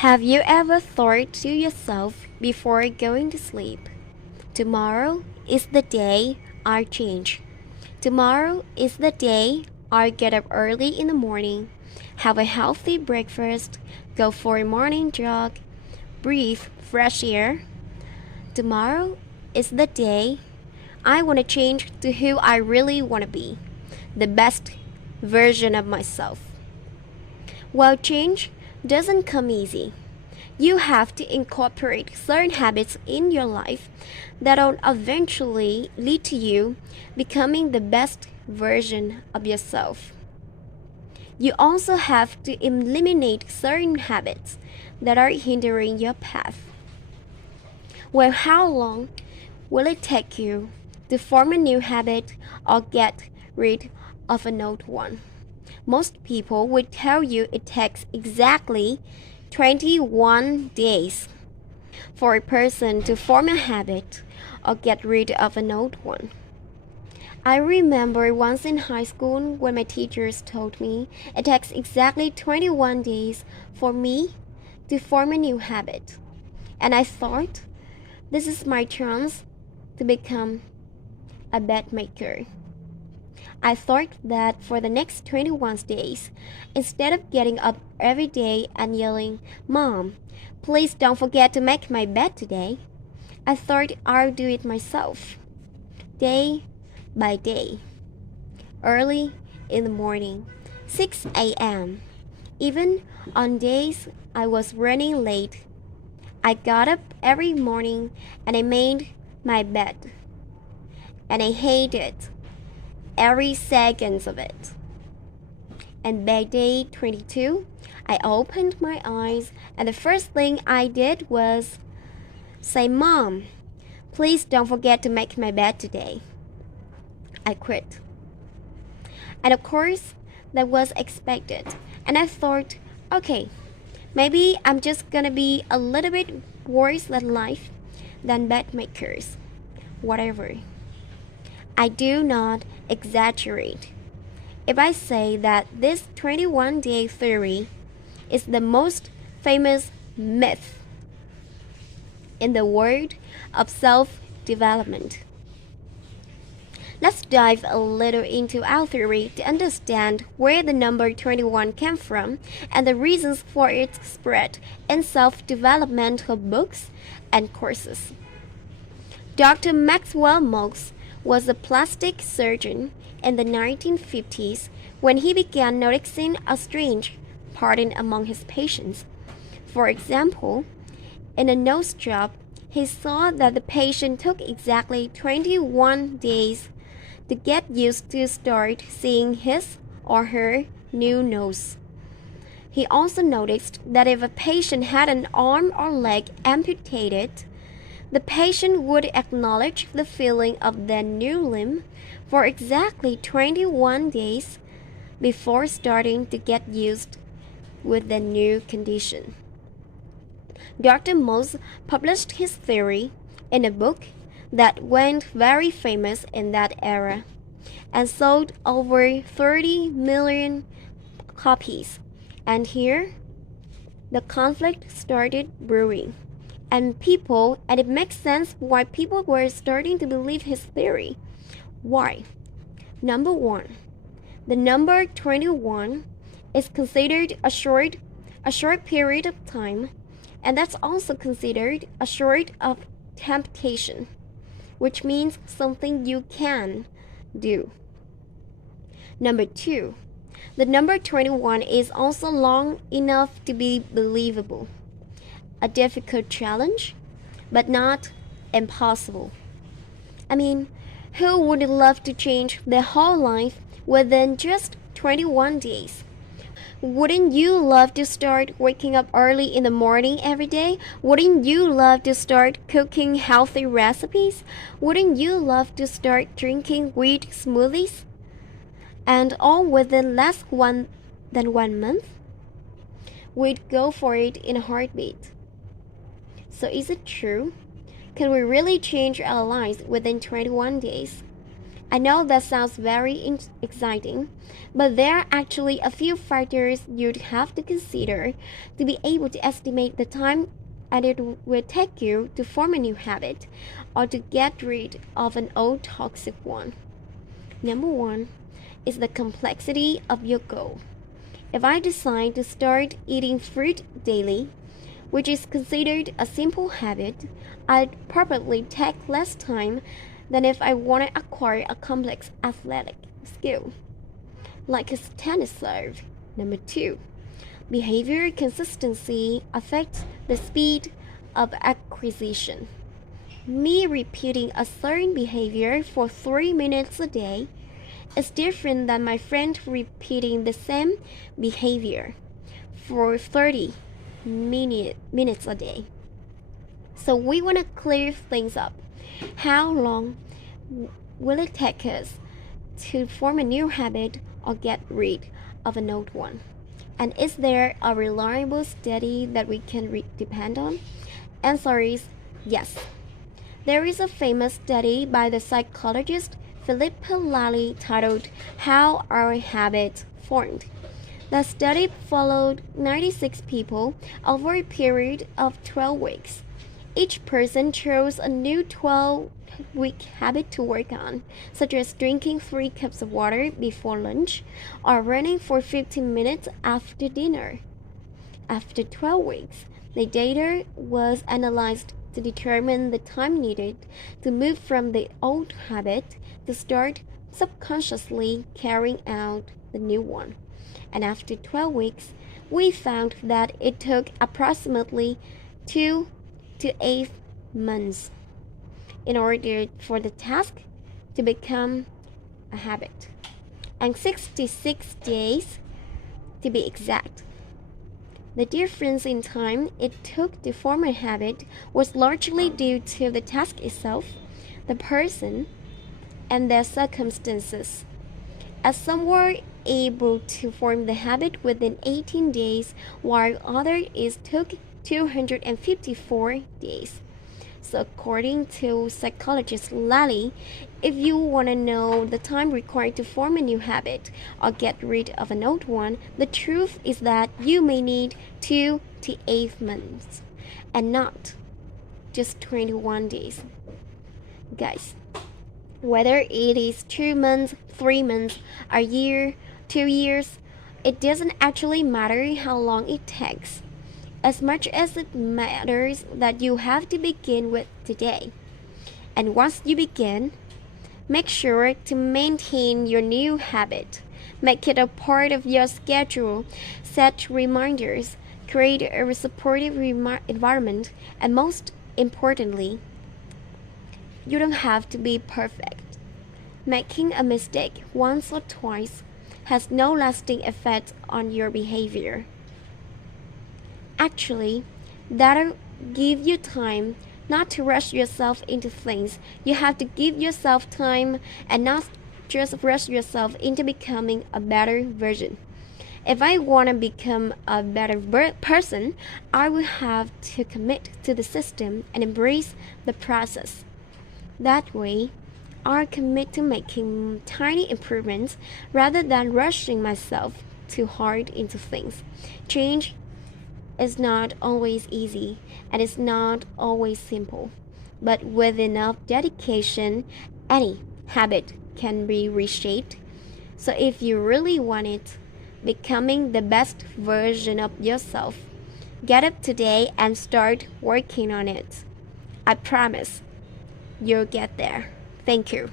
Have you ever thought to yourself before going to sleep, tomorrow is the day I change. Tomorrow is the day I get up early in the morning, have a healthy breakfast, go for a morning jog, breathe fresh air. Tomorrow is the day I want to change to who I really want to be, the best version of myself. Well, change doesn't come easy. You have to incorporate certain habits in your life that'll eventually lead to you becoming the best version of yourself. You also have to eliminate certain habits that are hindering your path. Well, how long will it take you to form a new habit or get rid of an old one? Most people would tell you it takes exactly 21 days for a person to form a habit or get rid of an old one. I remember once in high school when my teachers told me it takes exactly 21 days for me to form a new habit. And I thought, this is my chance to become a bed maker. I thought that for the next 21 days, instead of getting up every day and yelling, "Mom, please don't forget to make my bed today," I thought I'll do it myself, day by day, early in the morning, 6 a.m. Even on days I was running late, I got up every morning and I made my bed. And I hated every second of it. And by day 22, I opened my eyes and the first thing I did was say, "Mom, please don't forget to make my bed today." I quit. And of course, that was expected. And I thought, okay, maybe I'm just gonna be a little bit worse at life than bed makers. Whatever. I do not exaggerate if I say that this 21-day theory is the most famous myth in the world of self-development. Let's dive a little into our theory to understand where the number 21 came from and the reasons for its spread in self-developmental books and courses. Dr. Maxwell Maltz was a plastic surgeon in the 1950s when he began noticing a strange pattern among his patients. For example, in a nose job, he saw that the patient took exactly 21 days to get used to start seeing his or her new nose. He also noticed that if a patient had an arm or leg amputated, the patient would acknowledge the feeling of their new limb for exactly 21 days before starting to get used with the new condition. Dr. Maltz published his theory in a book that went very famous in that era and sold over 30 million copies. And here, the conflict started brewing. And it makes sense why people were starting to believe his theory. Why? Number one, the number 21 is considered a short period of time, and that's also considered a short of temptation, which means something you can do. Number two, the number 21 is also long enough to be believable. A difficult challenge, but not impossible. I mean, who would love to change their whole life within just 21 days? Wouldn't you love to start waking up early in the morning every day? Wouldn't you love to start cooking healthy recipes? Wouldn't you love to start drinking wheat smoothies? And all within less than 1 month? We'd go for it in a heartbeat. So is it true? Can we really change our lives within 21 days? I know that sounds very exciting, but there are actually a few factors you'd have to consider to be able to estimate the time and it will take you to form a new habit or to get rid of an old toxic one. Number one is the complexity of your goal. If I decide to start eating fruit daily, which is considered a simple habit, I'd probably take less time than if I want to acquire a complex athletic skill, like a tennis serve. Number two, behavior consistency affects the speed of acquisition. Me repeating a certain behavior for 3 minutes a day is different than my friend repeating the same behavior for 30 minutes a day. So we want to clear things up. How long will it take us to form a new habit or get rid of an old one? And is there a reliable study that we can depend on? Answer is yes. There is a famous study by the psychologist Philippa Lally titled How Our Habits Formed. The study followed 96 people over a period of 12 weeks. Each person chose a new 12-week habit to work on, such as drinking 3 cups of water before lunch or running for 15 minutes after dinner. After 12 weeks, the data was analyzed to determine the time needed to move from the old habit to start subconsciously carrying out the new one. And after 12 weeks, we found that it took approximately 2 to 8 months in order for the task to become a habit, and 66 days to be exact. The difference in time it took to form a habit was largely due to the task itself, the person, and their circumstances. As some were able to form the habit within 18 days, while others took 254 days. So according to psychologist Lally, if you want to know the time required to form a new habit or get rid of an old one, the truth is that you may need 2 to 8 months and not just 21 days. Guys, whether it is 2 months, 3 months, a year, 2 years, it doesn't actually matter how long it takes, as much as it matters that you have to begin with today. And once you begin, make sure to maintain your new habit. Make it a part of your schedule, set reminders, create a supportive environment, and most importantly, you don't have to be perfect. Making a mistake once or twice has no lasting effect on your behavior. Actually, that'll give you time not to rush yourself into things. You have to give yourself time and not just rush yourself into becoming a better version. If I want to become a better person, I will have to commit to the system and embrace the process. That way, I'll commit to making tiny improvements rather than rushing myself too hard into things. Change is not always easy and it's not always simple, but with enough dedication, any habit can be reshaped. So if you really want it, becoming the best version of yourself, get up today and start working on it. I promise you'll get there. Thank you.